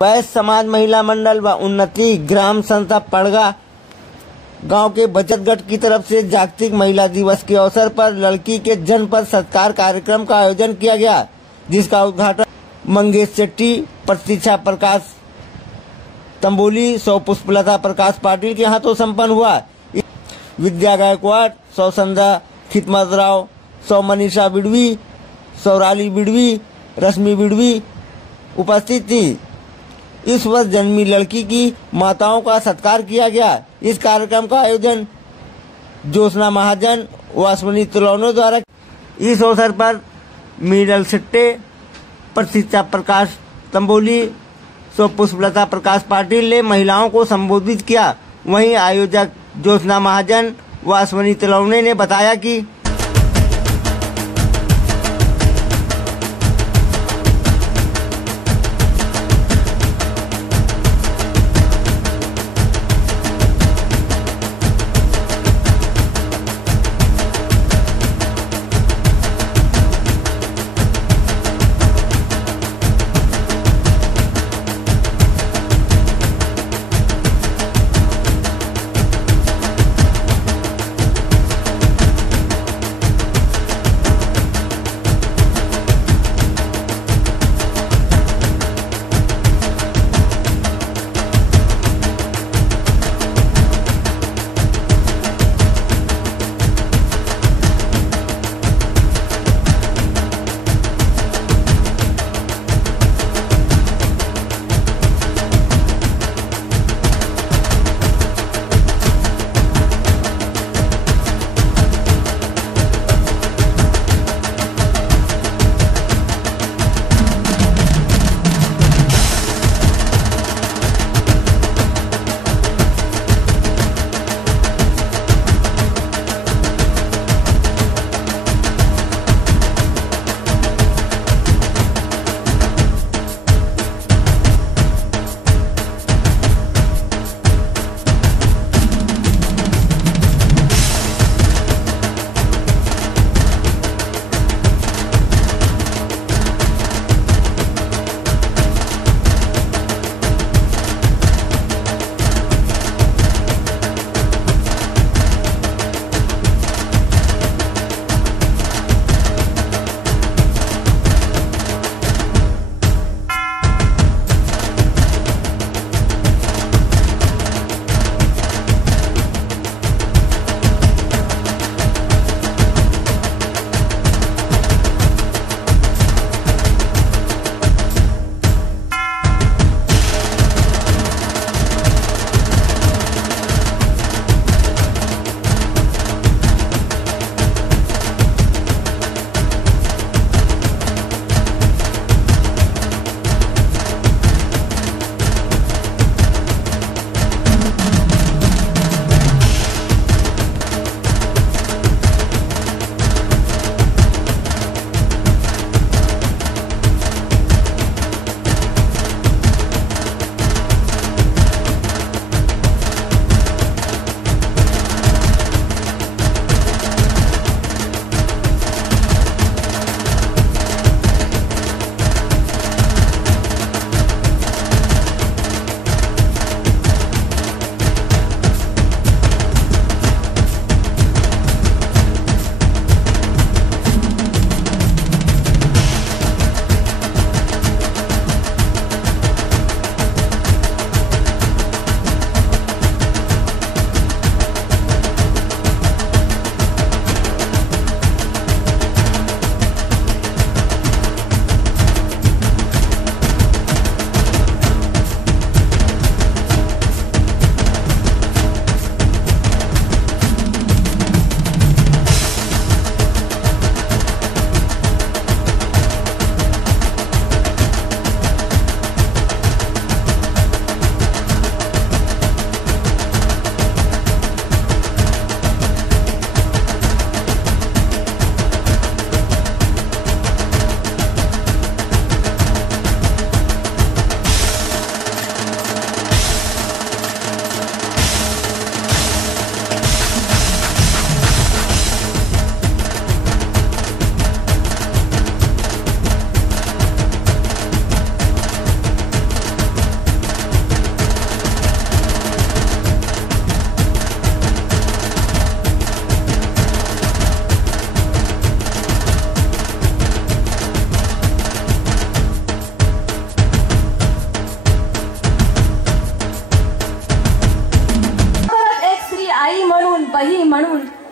वैश्य समाज महिला मंडल व उन्नति ग्राम संस्था पड़गा गांव के बचत गट की तरफ से जागतिक महिला दिवस के अवसर पर लड़की के जन्म पर सत्कार कार्यक्रम का आयोजन किया गया, जिसका उद्घाटन मंगेश शेट्टी, प्रतीक्षा प्रकाश तंबोली, सौ पुष्पलता प्रकाश पाटिल के हाथों संपन्न हुआ। विद्या गायकवाड़, सौ संध्या खिदमतराव, सौ मनीषा बिड़वी, सौराली बिड़वी, रश्मि बिड़वी उपस्थित थी। इस वर्ष जन्मी लड़की की माताओं का सत्कार किया गया। इस कार्यक्रम का आयोजन ज्योत्सना महाजन व अश्विनी तिलौने द्वारा। इस अवसर पर मीरल सिट्टे, प्रतीक्षा प्रकाश तंबोली, सौ पुष्पलता प्रकाश पाटिल ने महिलाओं को संबोधित किया। वहीं आयोजक ज्योत्सना महाजन व अश्विनी तिलौने ने बताया कि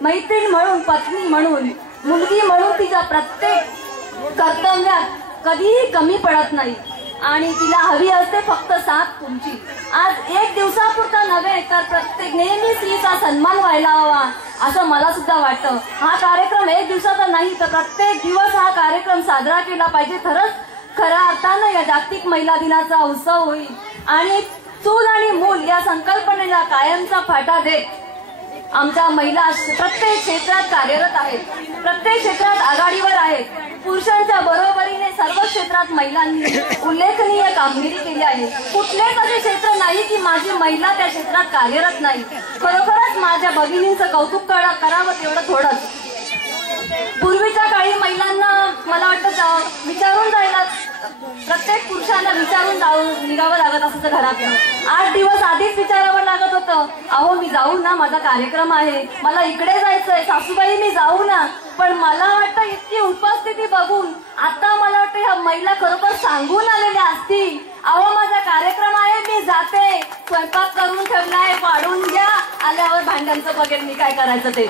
मैत्रीण म्हणून, पत्नी म्हणून, मुलगी म्हणून तिच्या प्रत्येक कर्तव्यात कधीही कमी पडत नाही आणि तिला हवी असते फक्त साथ तुमची. आज एक दिवसापुरता नव्हे तर प्रत्येक नेहमी स्त्रीचा सन्मान व्हायला हवा असं मला सुद्धा वाटतं. हा कार्यक्रम एक दिवसाचा नाही तर प्रत्येक दिवस हा कार्यक्रम साजरा केला पाहिजे. खऱ्या अर्थानं या जागतिक महिला दिनाचा उत्सव होईल आणि चूल आणि मूल या संकल्पनेला कायमचा फाटा देत आमच्या महिला प्रत्येक क्षेत्रात कार्यरत आहेत, प्रत्येक क्षेत्रात आघाडीवर आहेत. पुरुषांच्या बरोबरीने सर्व क्षेत्रात महिलांनी उल्लेखनीय कामगिरी केली आहे. कुठलेच असे क्षेत्र नाही की माझी महिला त्या क्षेत्रात कार्यरत नाही. खरोखरच माझ्या भगिनींचं कौतुक करावं तेवढं थोडंच. पूर्वीच्या काळी महिलांना मला वाटतं विचारून जायला, प्रत्येक पुरुषांना विचारून निघावं लागत असं घरातून. 8 दिवस आधीच विचारावं लागत होतं, अहो मी जाऊ ना, माझा कार्यक्रम आहे, मला इकडे जायचंय, सासूबाई मी जाऊ ना. पण मला वाटतं इतकी उपस्थिती बघून आता मला वाटतं ह्या महिला खरोखर सांगून आलेल्या असतील, अहो माझा कार्यक्रम आहे, मी जाते, स्वयंपाक करून ठेवलाय, वाढून घ्या, आल्यावर भांड्यांचं बघेल मी काय करायचं ते.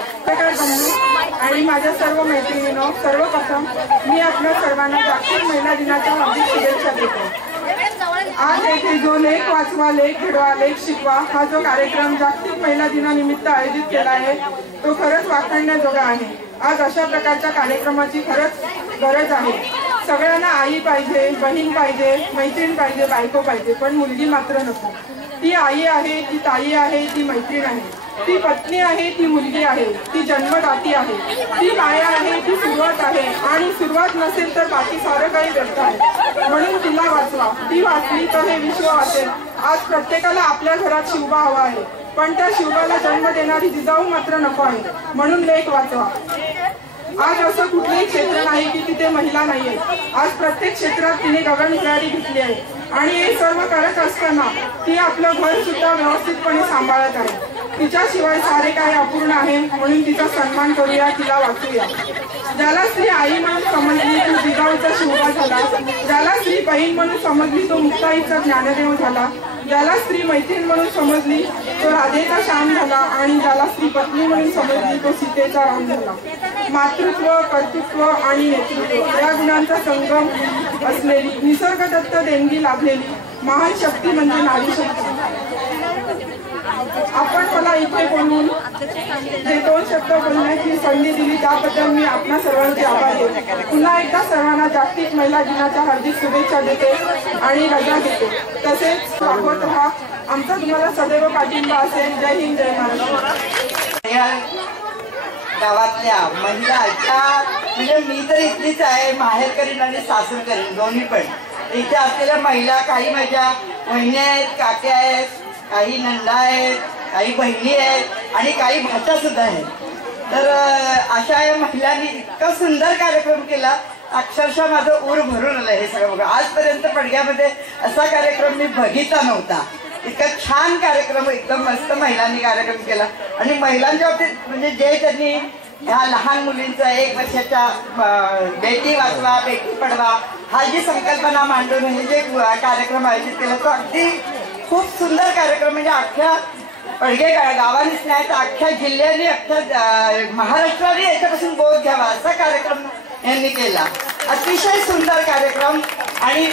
आणि माझ्या सर्व मैत्रिणींनो, सर्वप्रथम मी आपल्या सर्वांना जागतिक महिला दिनाच्या हार्दिक शुभेच्छा देतो. आज येथे जो लेख वाचवा, लेख घडवा, लेख शिकवा हा जो कार्यक्रम जागतिक महिला दिनानिमित्त आयोजित केला आहे तो खरंच वाखाणण्याजोगा आहे. आज अशा प्रकारच्या कार्यक्रमाची खरंच गरज आहे. सगळ्यांना आई पाहिजे, बहीण पाहिजे, मैत्रीण पाहिजे, बायको पाहिजे, पण मुलगी मात्र नको. ती आई आहे, ती ताई आहे, ती मैत्रीण आहे, ती पत्नी आहे, ती मुलगी आहे, ती जन्मदाती आहे, ती माया आहे, ती सुरुवात आहे आणि सुरुवात नसेल तर बाकी सारं काही व्यर्थ आहे. म्हणून तिला वाचवा. ती वाचली तर हे विश्व वाचेल. आज प्रत्येकाला आपल्या घरात शिवबा हवा आहे, पण त्या शिवबाला जन्म देणारी जिजाऊ मात्र नको आहे. म्हणून लेख वाचवा. आज असं कुठलंही क्षेत्र नाही की तिथे महिला नाहीये. आज प्रत्येक क्षेत्रात तिने गगनभरारी घेतली आहे आणि हे सर्व करत असताना ती आपलं घर सुद्धा व्यवस्थितपणे सांभाळत आहे. तिच्याशिवाय सारे काही अपूर्ण आहे. म्हणून तिचा सन्मान करूया, तिला वाचूया. ज्याला स्त्री आई म्हणून समजली तो जिजाऊचा शिवबा झाला, ज्याला स्त्री बहीण म्हणून समजली तो मुक्ताईचा ज्ञानदेव झाला, ज्याला स्त्री मैत्रीण म्हणून समजली तो राधेचा श्याम झाला आणि ज्याला स्त्री पत्नी म्हणून समजली तो सीतेचा राम झाला. मातृत्व, कर्तृत्व आणि नेतृत्व या गुणांचा संगम असलेली निसर्गदत्त देणगी लाभलेली महान शक्ती म्हणजे नारी शक्ती. आपण मला इथे बोलून जे 2 शब्द बोलण्याची संधी दिली त्याबद्दल मी आपल्या सर्वांचे आभारी आहे. पुन्हा एकदा सर्वांना जागतिक महिला दिनाच्या हार्दिक शुभेच्छा देते आणि रजा देते. तसेच राबवत राहा. आमचा तुम्हाला सदैव पाठिंबा असेल. जय हिंद, जय महाराष्ट्र. गावातल्या महिला म्हणजे मी तर इथलीच आहे, माहेर करीन आणि सासर करीन दोन्ही पण. इथे असलेल्या महिला काही माझ्या वहिनी आहेत, काक्या आहेत, काही नंदा आहेत, काही बहिणी आहेत आणि काही भाच्या सुद्धा आहेत. तर अशा या महिलांनी इतका सुंदर कार्यक्रम केला, अक्षरशः माझं ऊर भरून आलं हे सगळं बघा. आजपर्यंत पडग्यामध्ये असा कार्यक्रम मी बघितला नव्हता. इतका छान कार्यक्रम, एकदम मस्त महिलांनी कार्यक्रम केला. आणि महिलांच्या बाबतीत म्हणजे जे त्यांनी ह्या लहान मुलींचं 1 वर्षाच्या बेटी वाचवा, बेटी पढवा हा जी संकल्पना मांडून हे जे कार्यक्रम आयोजित केला तो अगदी खूप सुंदर कार्यक्रम. म्हणजे अख्ख्या पडगे गावानेच नाही तर अख्ख्या जिल्ह्याने, अख्ख्या महाराष्ट्राने याच्यापासून बोध घ्यावा असा कार्यक्रम यांनी केला. अतिशय सुंदर कार्यक्रम. आणि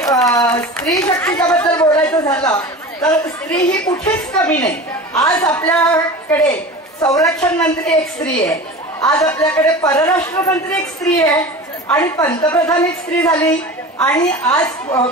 स्त्री शक्तीच्या बद्दल बोलायचं झालं तर स्त्री ही कुठेच कमी नाही. आज आपल्याकडे संरक्षण मंत्री एक स्त्री आहे, आज आपल्याकडे परराष्ट्र मंत्री एक स्त्री आहे आणि पंतप्रधान एक स्त्री झाली. आणि आज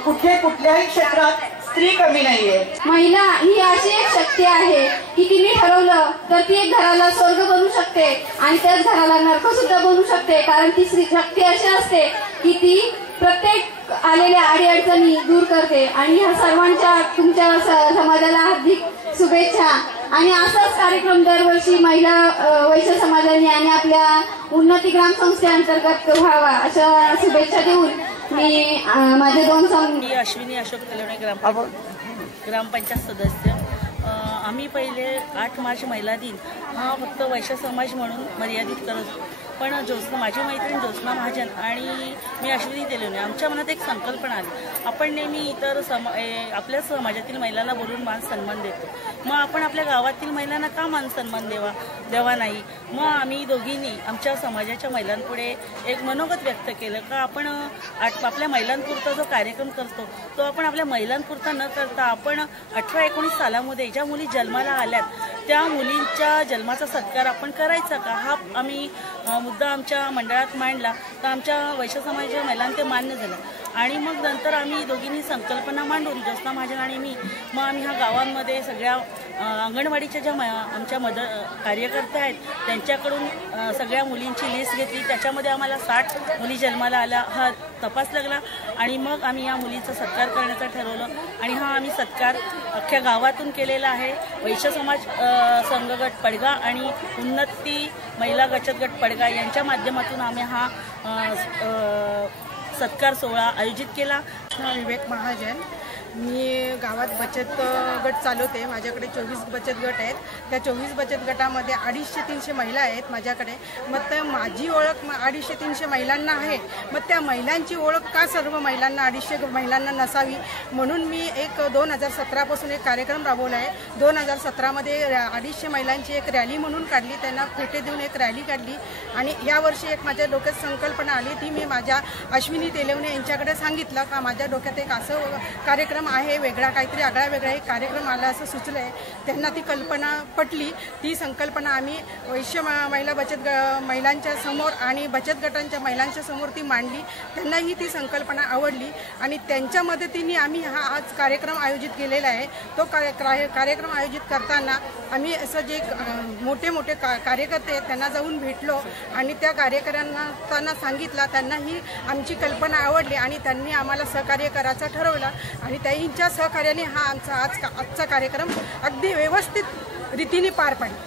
कुठल्याही क्षेत्रात स्त्री कमी नाहीये. महिला ही अशी एक शक्ती आहे की तिने ठरवलं तर ती एक घराला स्वर्ग बनवू शकते आणि त्याच घराला नरक सुद्धा बनवू शकते. कारण ती स्त्री शक्ती अशी असते की ती प्रत्येक आलेल्या अडीअडचणी दूर करते. आणि ह्या सर्वांच्या तुमच्या समाजाला हार्दिक शुभेच्छा. आणि असाच कार्यक्रम दरवर्षी महिला वैश्य समाजाने आणि आपल्या उन्नती ग्राम संस्थेअंतर्गत व्हावा अशा शुभेच्छा देऊन मी माझे 2 अश्विनी अशोक तलवणे ग्रामपंचायत सदस्य. आम्ही पहिले 8 मार्च महिला दिन हा फक्त वैश्य समाज म्हणून मर्यादित करत पण माझी मैत्रीण ज्योत्स्ना महाजन आणि मी अश्विनी तेलवणे आमच्या मनात एक संकल्पना आली, आपण नेहमी इतर आपल्या समाजातील महिलांना बोलून मान सन्मान देतो, मग आपण आपल्या गावातील महिलांना का मान सन्मान द्यावा नाही. मग आम्ही दोघींनी आमच्या समाजाच्या महिलांपुढे एक मनोगत व्यक्त केलं का आपण आपल्या महिलांपुरता जो कार्यक्रम करतो तो आपण आपल्या महिलांपुरता न करता आपण 18-19 सालामध्ये ज्या मुली जन्माला आल्यात त्या मुलींच्या जन्माचा सत्कार आपण करायचा का, हा आम्ही मुद्दा आमच्या मंडळात मांडला. तर आमच्या वैश्य समाजाच्या महिलांना ते मान्य झालं आणि मग नंतर आम्ही दोघींनी संकल्पना मांडून ज्योत्स्ना महाजन आणि मी मग आम्ही ह्या गावांमध्ये सगळ्या अंगणवाडीच्या ज्या आमच्या कार्यकर्त्या आहेत त्यांच्याकडून सगळ्या मुलींची लिस्ट घेतली. त्याच्यामध्ये आम्हाला 60 मुली जन्माला आल्या हा तपास लागला आणि मग आम्ही या मुलीचा सत्कार करण्याचं ठरवलं आणि हा आम्ही सत्कार अख्ख्या गावातून केलेला आहे. वैश्य समाज संघ गट पडगा आणि उन्नती महिला बचत गट पडगा यांच्या माध्यमातून आम्ही हा सत्कार सोहळा आयोजित केला. विवेक महाजन, मी गावात बचत गट चालवते. माझ्याकडे 24 बचत गट आहेत. त्या 24 बचत गटामध्ये 250-300 महिला आहेत माझ्याकडे. मग तर माझी ओळख 250-300 महिलांना आहे. मग त्या महिलांची ओळख का सर्व महिलांना 250 महिलांना नसावी म्हणून मी 2017 पासून एक कार्यक्रम राबवला आहे. 2017मध्ये 250 महिलांची एक रॅली म्हणून काढली, त्यांना फेटे देऊन एक रॅली काढली आणि यावर्षी एक माझ्या डोक्यात संकल्पना आली. ती मी माझ्या अश्विनी तेलवणे यांच्याकडे सांगितलं का माझ्या डोक्यात एक असं कार्यक्रम आहे, वेगळा काहीतरी आगळा एक कार्यक्रम आला असं सुचलं आहे. त्यांना ती कल्पना पटली. ती संकल्पना आम्ही वैश्य महिला महिलांच्या समोर आणि बचत गटांच्या महिलांच्या समोर ती मांडली. त्यांनाही ती संकल्पना आवडली आणि त्यांच्या मदतीने आम्ही हा आज कार्यक्रम आयोजित केलेला आहे. तो कार्यक्रम आयोजित करताना आम्ही असं जे मोठे कार्यकर्ते आहेत त्यांना जाऊन भेटलो आणि त्या कार्यकर्त्यांना सांगितलं. त्यांनाही आमची कल्पना आवडली आणि त्यांनी आम्हाला सहकार्य करायचं ठरवलं आणि त्यांच्या सहकार्याने हा आमचा आजचा कार्यक्रम अगदी व्यवस्थित रीतीने पार पाडला.